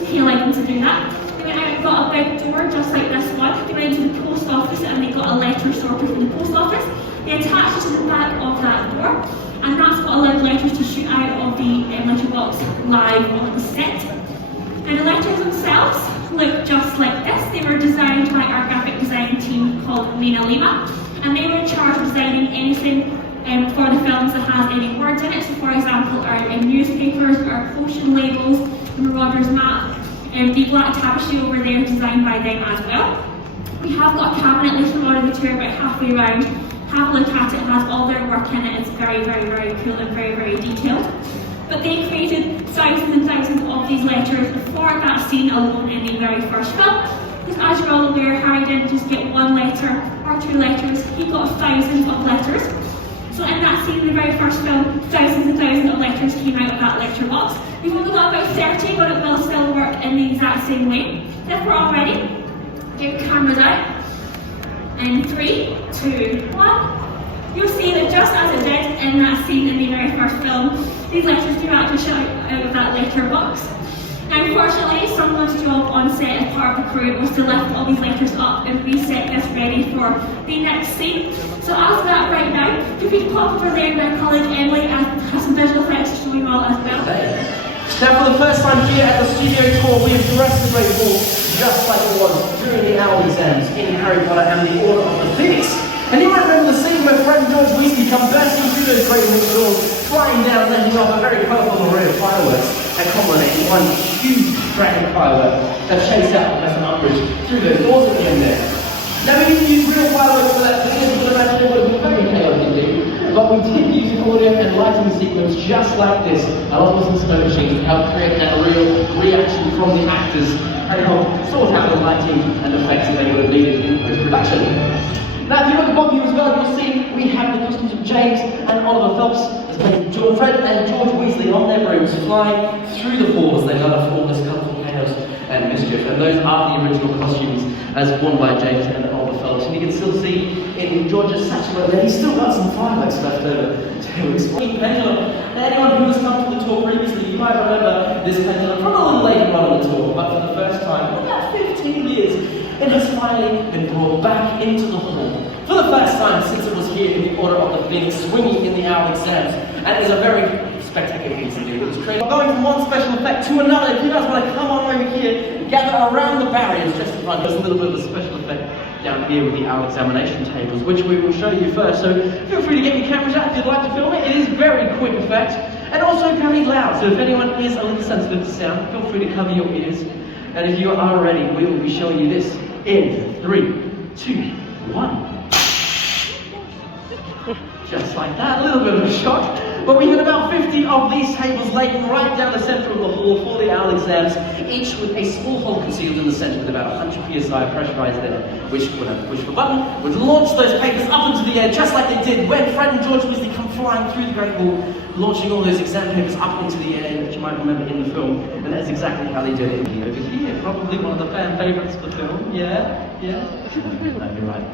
So he allowed them to do that. They went out and got a big door just like this one. They went into the post office and they got a letter sorter from the post office. They attached it to the back of that door, and that's what allowed letters to shoot out of the letterbox live on the set. Now the letters themselves look just like this. They were designed by our graphic design team called Lena Lima, and they were in charge of designing anything for the films that has any words in it. So for example, our newspapers, our potion labels, the Marauders map, the black tapestry over there designed by them as well. We have got a cabinet later on in the tour about halfway around. Have a look at it, it has all their work in it. It's very, very, very cool and very, very detailed. But they created thousands and thousands of these letters for that scene alone in the very first film. Because as you're all aware, Harry didn't just get one letter or two letters, he got thousands of letters. So in that scene in the very first film, thousands and thousands of letters came out of that letter box. We've only got about 30, but it will still work in the exact same way. So if we're all ready, get your cameras out. In 3, 2, 1. You'll see that just as it did in that scene in the very first film, these letters do actually shoot out of that letter box. Now unfortunately, someone's job on set as part of the crew was to lift all these letters up and reset this ready for the next scene. So as for that right now, if we pop over there, my colleague Emily has some visual effects to show you all as well. Now for the first time here at the studio tour, we have dressed the Great Hall just like it was during the OWL exams in Harry Potter and the Order of the Phoenix. And you might remember the scene where Fred and George Weasley come bursting through those Great Hall doors, flying down, letting off a very colourful array of fireworks, and culminating one huge dragon firework that chased out Professor Umbridge through those doors at the end there. Now we didn't use real fireworks for that because you can imagine it would have been very chaotic, but we did use an audio and lighting sequence just like this, along with some smoke machines to help create that real reaction from the actors and help sort out the lighting and effects that they would have needed in post-production. Now, if you look above you as well, you'll see we have the costumes of James and Oliver Phelps as playing Fred and George Weasley on their brooms flying through the halls. They love all this colourful chaos and mischief, and those are the original costumes as worn by James and Oliver Phelps. And you can still see in George's satchel there, he's still got some fireworks left over to explain. Pendulum. Now, anyone who has come to the tour previously, you might remember this pendulum from a little later on in the tour, but for the first time in about 15 years, it has finally been brought back into the hall for the first time since it was here in the Order of the Phoenix, swinging in the OWL exams, and it was a very spectacular piece to do. It was created. Going from one special effect to another, if you guys want to come on over here and gather around the barriers just in front, there's a little bit of a special effect down here with the OWL examination tables, which we will show you first. So feel free to get your cameras out if you'd like to film it. It is very quick effect, and also very loud, so if anyone is a little sensitive to sound, feel free to cover your ears. And if you are ready, we will be showing you this in 3, 2, 1. Just like that, a little bit of a shock. But we had about 50 of these tables laid right down the centre of the hall for the OWL exams, each with a small hole concealed in the centre with about 100 psi pressurised there, which would have pushed the button, would launch those papers up into the air, just like they did when Fred and George Weasley come flying through the Great Hall, launching all those exam papers up into the air, which you might remember in the film, and that's exactly how they did it over here. Probably one of the fan favourites of the film, yeah? No, you're right.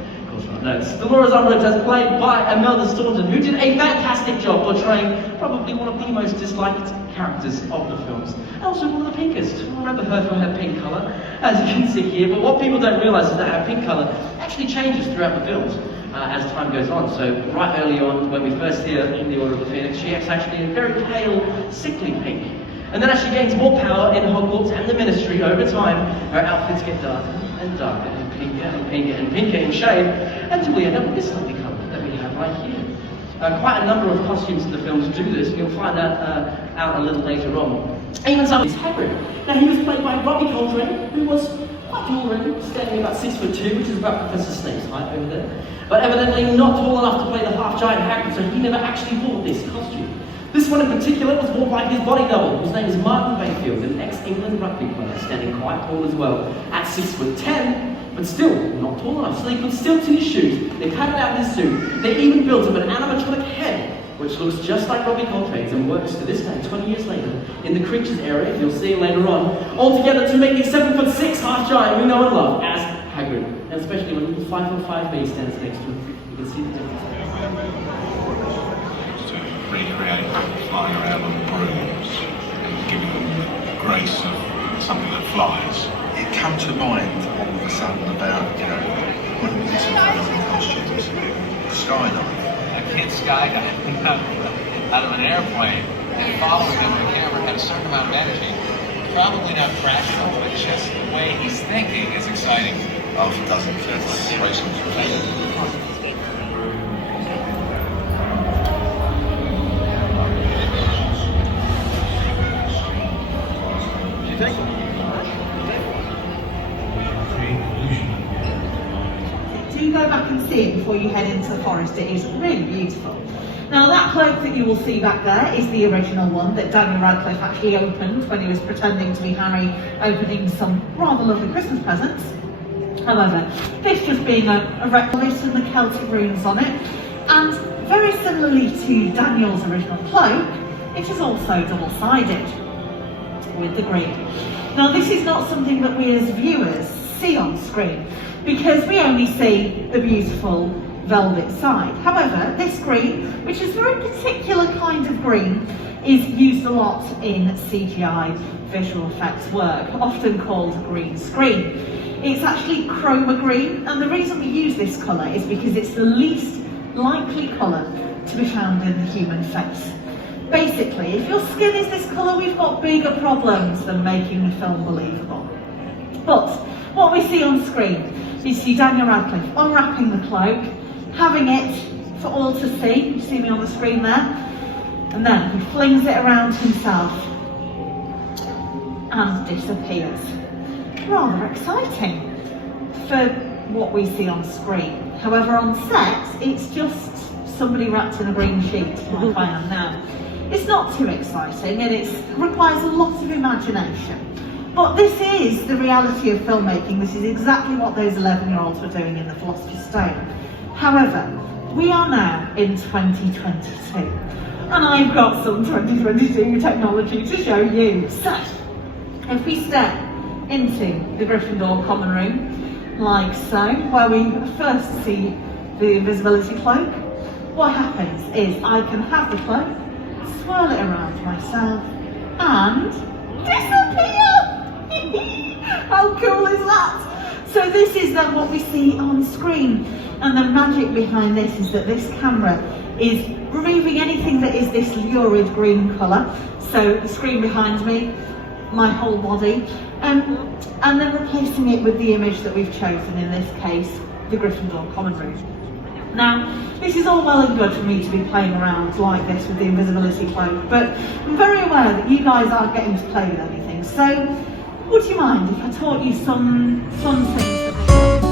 No, it's Dolores Umbridge, as played by Imelda Staunton, who did a fantastic job portraying probably one of the most disliked characters of the films, and also one of the pinkest. Remember her for her pink colour, as you can see here, but what people don't realise is that her pink colour actually changes throughout the films as time goes on. So right early on, when we first see her in the Order of the Phoenix, she is actually a very pale, sickly pink. And then as she gains more power in Hogwarts and the Ministry over time, her outfits get darker and darker and pinker and pinker and pinker in shade, until we end up with this lovely colour that we have right here. Quite a number of costumes in the films do this, and you'll find that out a little later on. Even some is Hagrid. Now he was played by Robbie Coltrane, who was quite tall already, standing about 6'2", which is about Professor Snape's height over there. But evidently not tall enough to play the half-giant Hagrid, so he never actually wore this costume. This one in particular was worn by his body double, whose name is Martin Bayfield, an ex-England rugby player, standing quite tall as well, at 6'10", but still not tall enough, so they put stilts in his shoes, they padded out his suit, they even built him an animatronic head, which looks just like Robbie Coltrane's and works to this day, 20 years later, in the Creatures area, you'll see it later on, altogether to make the 7'6" half-giant we know and love as Hagrid, and especially when the 5'5" stands next to him, you can see the difference. Recreate flying around on brooms and giving them the grace of something that skydiving out of an airplane and following them with a camera at a certain amount of energy. Probably not practical, but just the way he's thinking is exciting. Oh, it doesn't fit like racing. Do go back and see it before you head into the forest. It is really beautiful. Now that cloak that you will see back there is the original one that Daniel Radcliffe actually opened when he was pretending to be Harry, opening some rather lovely Christmas presents. However, this just being a replica and the Celtic runes on it, and very similarly to Daniel's original cloak, it is also double-sided with the green. Now this is not something that we as viewers see on screen, because we only see the beautiful velvet side. However, this green, which is a very particular kind of green, is used a lot in CGI visual effects work, often called green screen. It's actually chroma green, and the reason we use this colour is because it's the least likely colour to be found in the human face. Basically, if your skin is this colour, we've got bigger problems than making the film believable. But what we see on screen, you see Daniel Radcliffe unwrapping the cloak, having it for all to see. You see me on the screen there, and then he flings it around himself and disappears. Rather exciting for what we see on screen. However, on set, it's just somebody wrapped in a green sheet, like I am now. It's not too exciting, and it requires a lot of imagination. But this is the reality of filmmaking. This is exactly what those 11-year-olds were doing in The Philosopher's Stone. However, we are now in 2022, and I've got some 2022 technology to show you. So, if we step into the Gryffindor common room, like so, where we first see the invisibility cloak, what happens is I can have the cloak, swirl it around myself, and disappear! How cool is that? So this is then what we see on screen, and the magic behind this is that this camera is removing anything that is this lurid green colour, so the screen behind me, my whole body, and then replacing it with the image that we've chosen, in this case, the Gryffindor common room. Now, this is all well and good for me to be playing around like this with the invisibility cloak, but I'm very aware that you guys aren't getting to play with anything, so would you mind if I taught you some fun things?